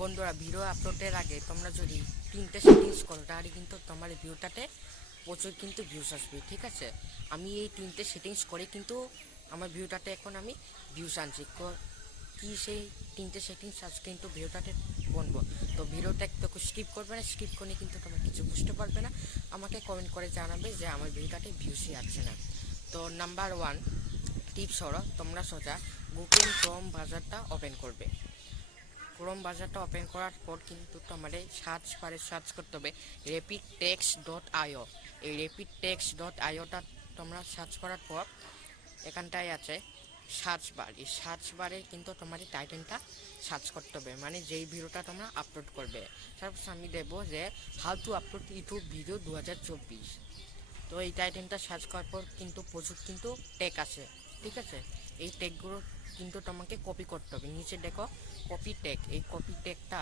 বন্ধুরা, ভিডিও আপলোডের আগে তোমরা যদি তিনটে সেটিংস করো তাহলে কিন্তু তোমার ভিডিওটাতে প্রচুর কিন্তু ভিউস আসবে। ঠিক আছে, আমি এই তিনটে সেটিংস করে কিন্তু আমার ভিডিওটাতে এখন আমি ভিউস আনছি। কি সেই তিনটে সেটিংস আজ কিন্তু ভিডিওটাতে বলবো। তো ভিডিওটা একটু স্কিপ করবে না, স্কিপ করলে কিন্তু তোমরা কিছু বুঝতে পারবে না। আমাকে কমেন্ট করে জানাবে যে আমার ভিডিওটাতে ভিউসই আসছে না। তো নাম্বার 1 টিপস হলো, তোমরা সোজা গুগল ক্রোম ব্রাউজারটা ওপেন করবে। ক্রোম ব্রাউজারটা ওপেন করার পর কিন্তু তোমাদের সার্চ বারে সার্চ করতে হবে rapidtext.io। এই rapidtext.ioটা তোমরা সার্চ করার পর এখানটায় আছে সার্চ বার। এই সার্চ বারে কিন্তু তোমাদের টাইটেলটা সার্চ করতে হবে, মানে যেই ভিডিওটা তোমরা আপলোড করবে। সাপোজ আমি দেবো যে how to upload YouTube video 2024। তো এই টাইটেলটা সার্চ করার পর কিন্তু প্রচুর কিন্তু টেক আছে। ঠিক আছে, এই টেকগুলো কিন্তু তোমাকে কপি করতে হবে। নিচে দেখো কপি টেক, এই কপি টেকটা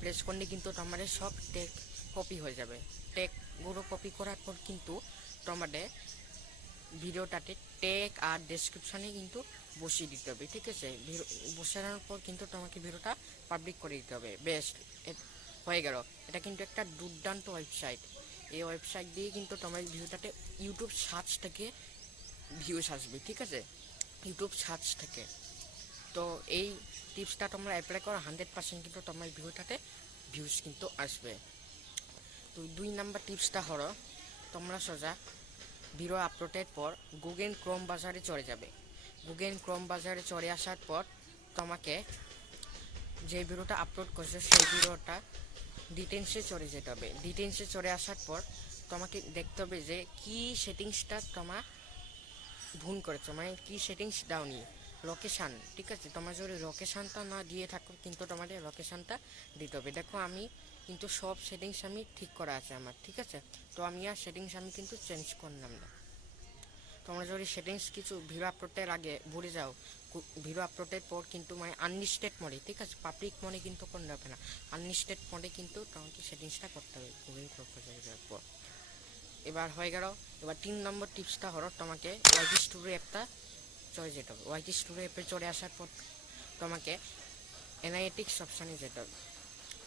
প্রেস করলে কিন্তু তোমাদের সব টেক কপি হয়ে যাবে। টেকগুলো কপি করার পর কিন্তু তোমাদের ভিডিওটাতে টেক আর ডেসক্রিপশনে কিন্তু বসিয়ে দিতে হবে। ঠিক আছে, বসানোর পর কিন্তু তোমাকে ভিডিওটা পাবলিক করে দিতে হবে। বেস্ট, হয়ে গেল। এটা কিন্তু একটা দুর্দান্ত ওয়েবসাইট। এই ওয়েবসাইট দিয়ে কিন্তু তোমার ভিডিওটাতে ইউটিউব সার্চ থেকে ভিউস আসবে। ঠিক আছে, ইউটিউব সার্চ থেকে। তো এই টিপসটা তোমরা অ্যাপ্লাই করো, 100% কিন্তু তোমার ভিডিওটাতে ভিউস কিন্তু আসবে। তো 2 নাম্বার টিপসটা হলো, তোমরা সোজা ভিডিও আপলোডের পর গুগল ক্রোম বাজারে চলে যাবে। গুগল ক্রোম বাজারে চলে আসার পর তোমাকে যে ভিডিওটা আপলোড করছে সেই ভিডিওটা ডিটেলসে চলে যেতে হবে। ডিটেলসে চলে আসার পর তোমাকে দেখতে হবে যে কি সেটিংসটা তোমার ভুল করেছো, মানে কি সেটিংস দাওনি। লোকেশান, ঠিক আছে, তোমার যদি লোকেশানটা না দিয়ে থাকো কিন্তু তোমাদের লোকেশানটা দিতে হবে। দেখো আমি কিন্তু সব সেটিংস আমি ঠিক করা আছে আমার। ঠিক আছে, তো আমি আর সেটিংস আমি কিন্তু চেঞ্জ করলাম না। তোমরা যদি সেটিংস কিছু ভিডিও আপলোডের আগে ভুলে যাও, ভিডিও আপলোডের পর কিন্তু মানে আনলিস্টেড মোডে, ঠিক আছে, পাবলিক মোডে কিন্তু করতে হবে না, আনলিস্টেড মোডে কিন্তু তোমাকে সেটিংসটা করতে হবে গুগল ক্রোম পর। এবার হয়ে গেল। এবার 3 নম্বর টিপসটা হলো, তোমাকে ওয়াইটি স্টুডিও অ্যাপটা চলে যেতে হবে। ওয়াইটি স্টুডিও অ্যাপে চলে আসার পর তোমাকে অ্যানালিটিক্স অপশানে যেতে হবে।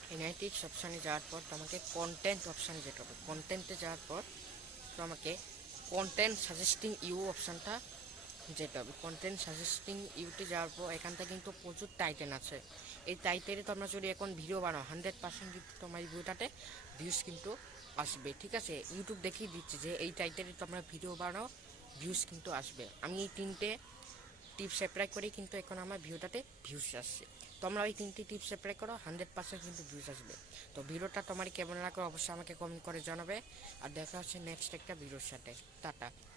অ্যানালিটিক্স অপশানে যাওয়ার পর তোমাকে কন্টেন্ট অপশানে যেতে হবে। কন্টেন্টে যাওয়ার পর তোমাকে কন্টেন্ট সাজেস্টিং ইউ অপশানটা যেতে হবে। কন্টেন্ট সাজেস্টিং ইউতে যাওয়ার পর এখানটা কিন্তু প্রচুর টাইটেল আছে। এই টাইটেলে তোমরা যদি এখন ভিডিও বানাও 100% কিন্তু তোমার ভিডিওটাতে ভিউজ কিন্তু আসবে। ঠিক আছে, ইউটিউব দেখিয়ে দিচ্ছে যে এই টাইটেলে তোমরা ভিডিও বানাও, ভিউজ কিন্তু আসবে। আমি এই 3টে টিপস অ্যাপ্লাই করেই কিন্তু এখন আমার ভিডিওটাতে ভিউজ আসছে। তোমরা ওই 3টে টিপস অ্যাপ্লাই করো, 100% কিন্তু ভিউজ আসবে। তো ভিডিওটা তোমার কেমন লাগলো অবশ্যই আমাকে কমেন্ট করে জানাবে। আর দেখা হচ্ছে নেক্সট একটা ভিডিওর সাথে। টাটা।